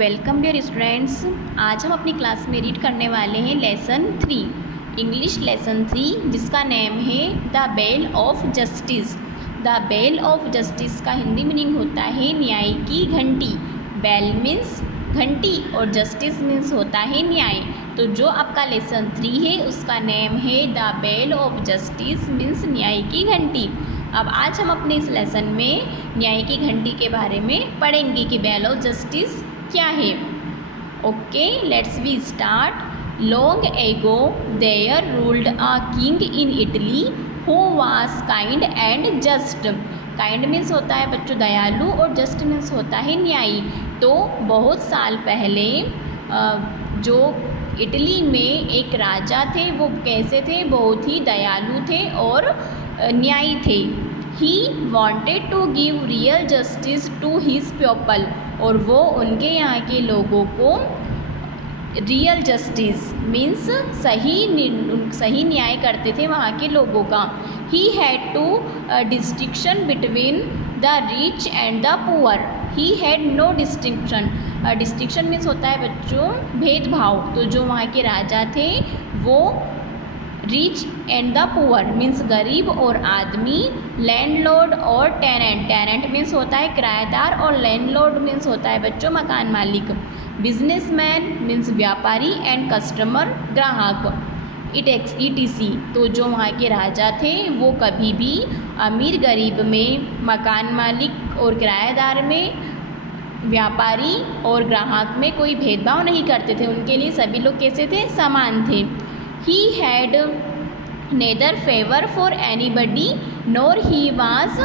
Welcome dear students. आज हम अपनी क्लास में रीड करने वाले हैं लेसन 3 इंग्लिश लेसन 3 जिसका नेम है the bell of justice. The bell of justice का हिंदी मीनिंग होता है न्याय की घंटी। बेल मीन्स घंटी और जस्टिस मीन्स होता है न्याय। तो जो आपका लेसन 3 है उसका नेम है the bell of justice means न्याय की घंटी। अब आज हम अपने इस लेसन में न्याय की घंटी के बारे में पढ़ेंगे कि बेल ऑफ जस्टिस क्या है। Okay, let's we start. Long ago there ruled a king in Italy who was kind and just. Kind means होता है बच्चों दयालु और जस्ट मीन्स होता है न्यायी। तो बहुत साल पहले जो इटली में एक राजा थे वो कैसे थे, बहुत ही दयालु थे और न्यायी थे। He wanted to give real justice to his people, और वो उनके यहाँ के लोगों को रियल जस्टिस मीन्स सही न्याय करते थे वहाँ के लोगों का। He had to distinction between the rich and the poor. He had no distinction. Distinction means होता है बच्चों भेदभाव। तो जो वहाँ के राजा थे वो rich and the poor means गरीब और आदमी, लैंडलॉर्ड और टेनेंट। टेनेंट मीन्स होता है किराएदार और लैंडलॉर्ड मीन्स होता है बच्चों मकान मालिक। बिजनेसमैन मीन्स व्यापारी एंड कस्टमर ग्राहक। ETC। तो जो वहाँ के राजा थे वो कभी भी अमीर गरीब में, मकान मालिक और किराएदार में, व्यापारी और ग्राहक में कोई भेदभाव नहीं करते थे। उनके लिए सभी लोग कैसे थे, समान थे। He had neither favor for anybody nor he was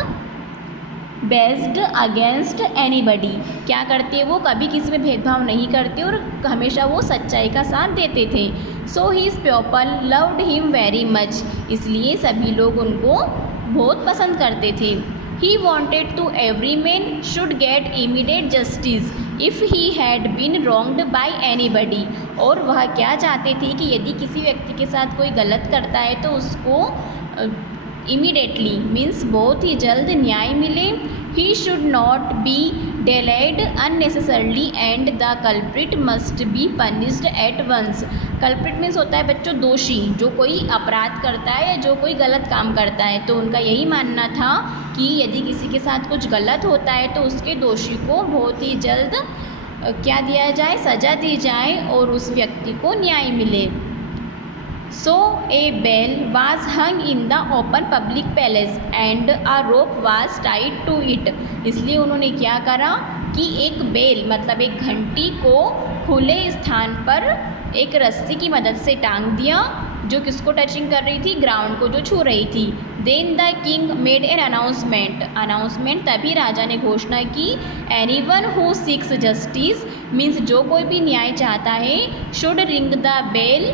based against anybody। क्या करते वो कभी किसी में भेदभाव नहीं करते और हमेशा वो सच्चाई का साथ देते थे। So his people loved him very much। इसलिए सभी लोग उनको बहुत पसंद करते थे। He wanted to every man should get immediate justice if he had been wronged by anybody। और वह क्या चाहते थे कि यदि किसी व्यक्ति के साथ कोई गलत करता है तो उसको इमीडिएटली मीन्स बहुत ही जल्द न्याय मिले। He should not be delayed unnecessarily and the culprit must be punished at once। Culprit means होता है बच्चों दोषी, जो कोई अपराध करता है या जो कोई गलत काम करता है। तो उनका यही मानना था कि यदि किसी के साथ कुछ गलत होता है तो उसके दोषी को बहुत ही जल्द क्या दिया जाए, सज़ा दी जाए और उस व्यक्ति को न्याय मिले। So a bell was hung in the open public palace and a rope was tied to it। इसलिए उन्होंने क्या करा कि एक बेल मतलब एक घंटी को खुले स्थान पर एक रस्सी की मदद से टांग दिया जो किसको टचिंग कर रही थी, ग्राउंड को जो छू रही थी। Then the king made an announcement तभी राजा ने घोषणा की, anyone who seeks justice means जो कोई भी न्याय चाहता है, शुड रिंग द बेल,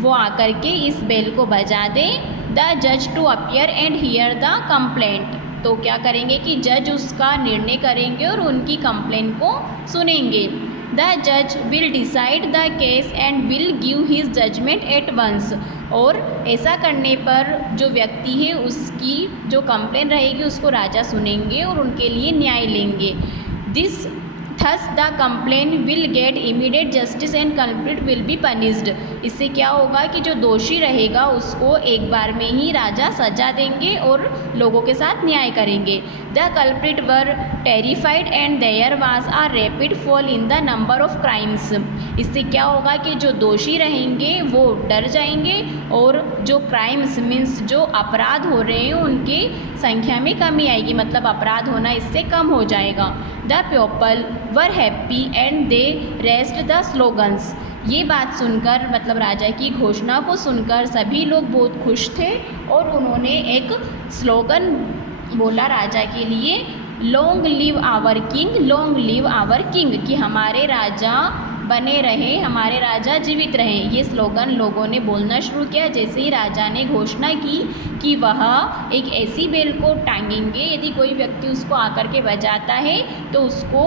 वो आकर के इस बेल को बजा दे। द जज to appear and hear the complaint. तो क्या करेंगे कि जज उसका निर्णय करेंगे और उनकी कंप्लेंट को सुनेंगे। द जज will decide the case and will give his judgement at once. और ऐसा करने पर जो व्यक्ति है उसकी जो कंप्लेंट रहेगी उसको राजा सुनेंगे और उनके लिए न्याय लेंगे। This Thus the complaint will get immediate justice and culprit will be punished। इससे क्या होगा कि जो दोषी रहेगा उसको एक बार में ही राजा सजा देंगे और लोगों के साथ न्याय करेंगे। The culprit were terrified and there was a rapid fall in the number of crimes। इससे क्या होगा कि जो दोषी रहेंगे वो डर जाएंगे और जो क्राइम्स मीन्स जो अपराध हो रहे हैं उनकी संख्या में कमी आएगी, मतलब अपराध होना इससे कम हो जाएगा। The people were happy and they rest the slogans. ये बात सुनकर मतलब राजा की घोषणा को सुनकर सभी लोग बहुत खुश थे और उन्होंने एक स्लोगन बोला राजा के लिए, long live our king, long live our king, कि हमारे राजा बने रहें, हमारे राजा जीवित रहें। ये स्लोगन लोगों ने बोलना शुरू किया जैसे ही राजा ने घोषणा की कि वह एक ऐसी बेल को टांगेंगे, यदि कोई व्यक्ति उसको आकर के बजाता है तो उसको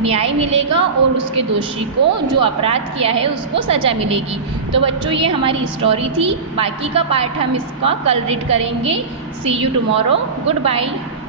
न्याय मिलेगा और उसके दोषी को जो अपराध किया है उसको सज़ा मिलेगी। तो बच्चों ये हमारी स्टोरी थी, बाकी का पार्ट हम इसका कल रीड करेंगे। सी यू टुमारो, गुड बाय।